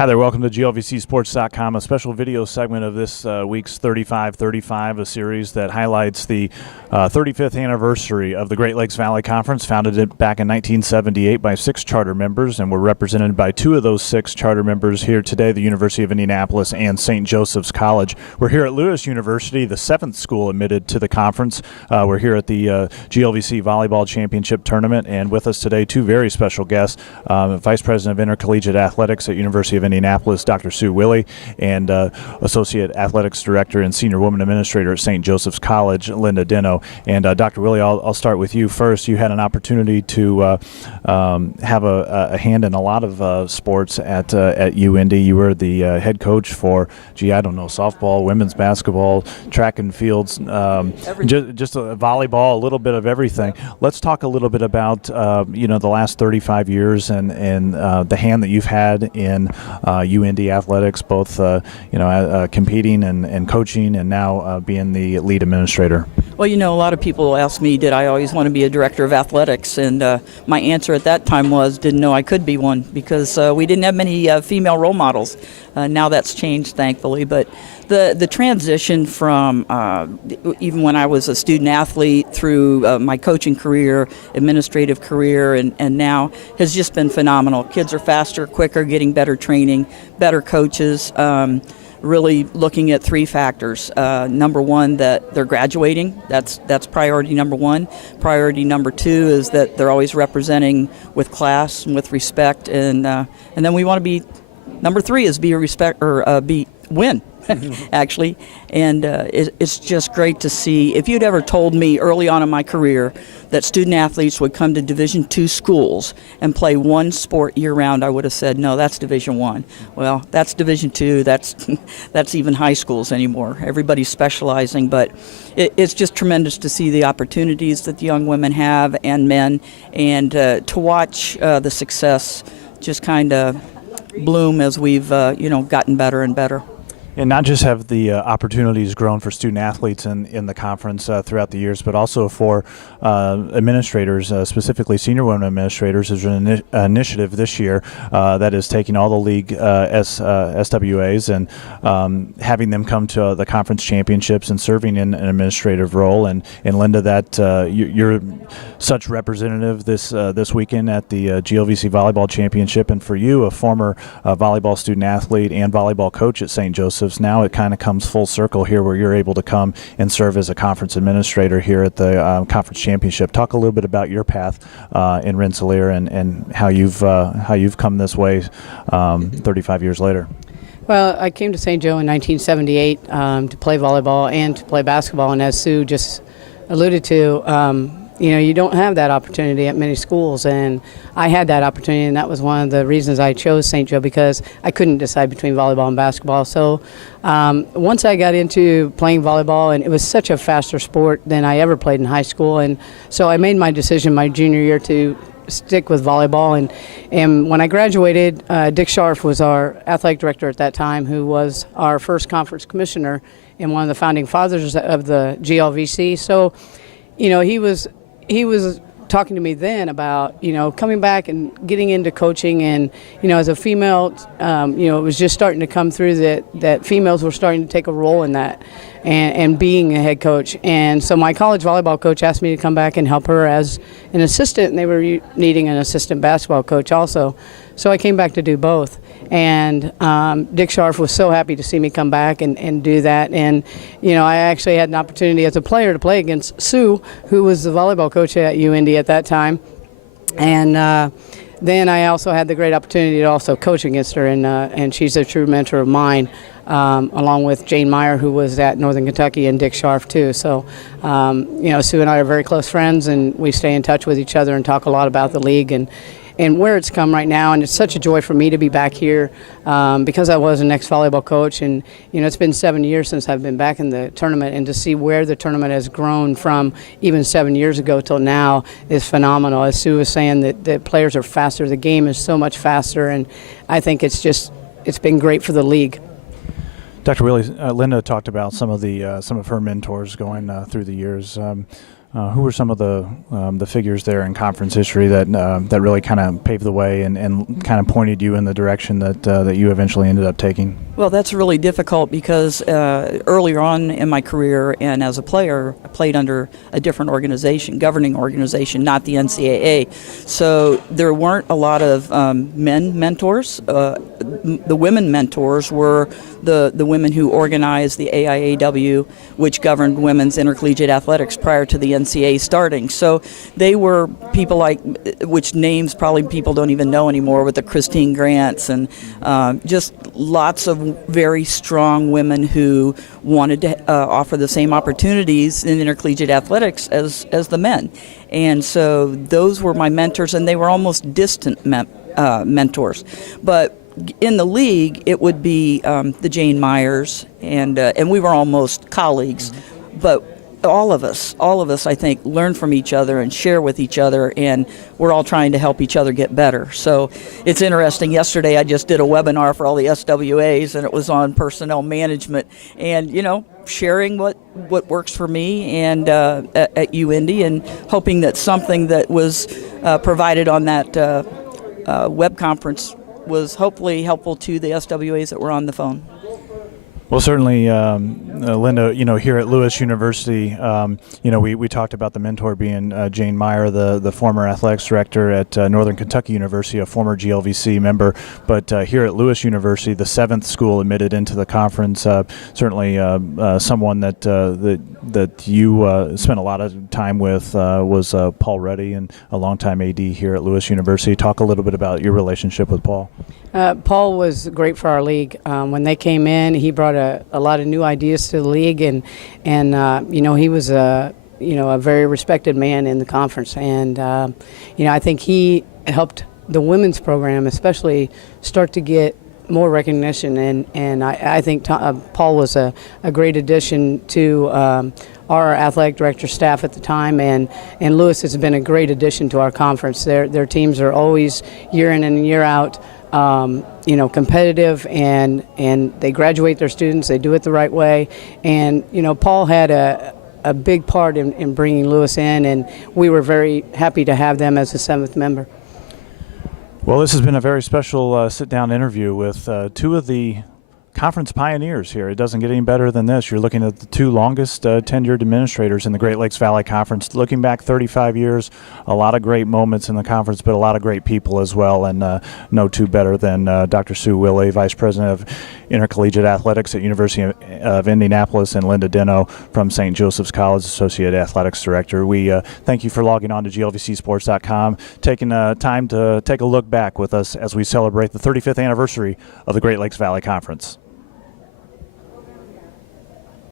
Hi there, welcome to GLVCSports.com, a special video segment of this week's 35-35, a series that highlights the 35th anniversary of the Great Lakes Valley Conference, founded back in 1978 by 6 charter members, and we're represented by 2 of those 6 charter members here today, the University of Indianapolis and St. Joseph's College. We're here at Lewis University, the 7th school admitted to the conference. We're here at the GLVC Volleyball Championship Tournament, and with us today 2 very special guests, Vice President of Intercollegiate Athletics at University of Indianapolis, Dr. Sue Willey, and Associate Athletics Director and Senior Woman Administrator at St. Joseph's College, Linda Deno. And Dr. Willey, I'll start with you first. You had an opportunity to have a hand in a lot of sports at UIndy. You were the head coach for, softball, women's basketball, track and fields, just volleyball, a little bit of everything. Let's talk a little bit about the last 35 years and the hand that you've had in UIndy athletics, both competing and coaching, and now being the lead administrator. Well, a lot of people ask me, did I always want to be a director of athletics? And my answer at that time was, didn't know I could be one, because we didn't have many female role models. Now that's changed, thankfully. But the transition from even when I was a student athlete through my coaching career, administrative career, and now has just been phenomenal. Kids are faster, quicker, getting better training, better coaches. Really looking at 3 factors. Number 1, that they're graduating. That's priority number 1. Priority number 2 is that they're always representing with class and with respect. And then we want to be. Number 3 is win. Actually, and it's just great to see. If you'd ever told me early on in my career that student athletes would come to Division II schools and play one sport year-round, I would have said, no, that's Division I. Well, that's Division II. That's even high schools anymore. Everybody's specializing, but it's just tremendous to see the opportunities that the young women have and men, and to watch the success just kind of bloom as we've gotten better and better. And not just have the opportunities grown for student athletes in the conference throughout the years, but also for administrators, specifically senior women administrators. There's an initiative this year that is taking all the league SWAs and having them come to the conference championships and serving in an administrative role. And Linda, that you're such representative this weekend at the GLVC Volleyball Championship, and for you, a former volleyball student athlete and volleyball coach at St. Joseph's. Now it kind of comes full circle here, where you're able to come and serve as a conference administrator here at the conference championship. Talk a little bit about your path in Rensselaer and how you've come this way 35 years later. Well, I came to St. Joe in 1978 to play volleyball and to play basketball, and as Sue just alluded to, you don't have that opportunity at many schools, and I had that opportunity, and that was one of the reasons I chose St. Joe, because I couldn't decide between volleyball and basketball. So once I got into playing volleyball, and it was such a faster sport than I ever played in high school, and so I made my decision my junior year to stick with volleyball. And when I graduated, Dick Scharf was our athletic director at that time, who was our first conference commissioner and one of the founding fathers of the GLVC. So, he was talking to me then about, coming back and getting into coaching. And, as a female, it was just starting to come through that females were starting to take a role in that and being a head coach. And so my college volleyball coach asked me to come back and help her as an assistant, and they were needing an assistant basketball coach also. So I came back to do both. And Dick Scharf was so happy to see me come back and do that. And, I actually had an opportunity as a player to play against Sue, who was the volleyball coach at UIndy at that time. And then I also had the great opportunity to also coach against her, and she's a true mentor of mine, along with Jane Meyer, who was at Northern Kentucky, and Dick Scharf too. So, Sue and I are very close friends, and we stay in touch with each other and talk a lot about the league and where it's come right now. And it's such a joy for me to be back here because I was an ex-volleyball coach, and it's been 7 years since I've been back in the tournament, and to see where the tournament has grown from even 7 years ago till now is phenomenal. As Sue was saying, that the players are faster, the game is so much faster, and I think it's been great for the league. Dr. Willey, Linda talked about some of her mentors going through the years. Who were some of the figures there in conference history that really kind of paved the way and kind of pointed you in the direction that you eventually ended up taking? Well, that's really difficult because earlier on in my career and as a player, I played under a different organization, governing organization, not the NCAA. So there weren't a lot of men mentors. The women mentors were the women who organized the AIAW, which governed women's intercollegiate athletics prior to the NCAA starting. So they were people like, which names probably people don't even know anymore, with the Christine Grants and just lots of very strong women who wanted to offer the same opportunities in intercollegiate athletics as the men. And so those were my mentors, and they were almost distant mentors. But in the league, it would be the Jane Myers, and we were almost colleagues. But all of us, I think, learn from each other and share with each other, and we're all trying to help each other get better. So it's interesting. Yesterday, I just did a webinar for all the SWAs, and it was on personnel management, and sharing what works for me and at UIndy, and hoping that something that was provided on that web conference was hopefully helpful to the SWAs that were on the phone. Well, certainly, Linda, here at Lewis University, we talked about the mentor being Jane Meyer, the former athletics director at Northern Kentucky University, a former GLVC member. But here at Lewis University, the 7th school admitted into the conference, certainly someone that you spent a lot of time with was Paul Reddy, and a longtime AD here at Lewis University. Talk a little bit about your relationship with Paul. Paul was great for our league. When they came in, he brought a lot of new ideas to the league, and he was a very respected man in the conference, and I think he helped the women's program especially start to get more recognition, and I think Paul was a great addition to our athletic director staff at the time, and Lewis has been a great addition to our conference. Their teams are always year in and year out competitive, and they graduate their students. They do it the right way, and Paul had a big part in bringing Lewis in, and we were very happy to have them as a 7th member. Well, this has been a very special sit-down interview with two of the conference pioneers here. It doesn't get any better than this. You're looking at the two longest tenured administrators in the Great Lakes Valley Conference. Looking back 35 years, a lot of great moments in the conference, but a lot of great people as well, and no two better than Dr. Sue Willey, Vice President of Intercollegiate Athletics at University of Indianapolis, and Linda Deno from St. Joseph's College, Associate Athletics Director. We thank you for logging on to GLVCsports.com, taking time to take a look back with us as we celebrate the 35th anniversary of the Great Lakes Valley Conference.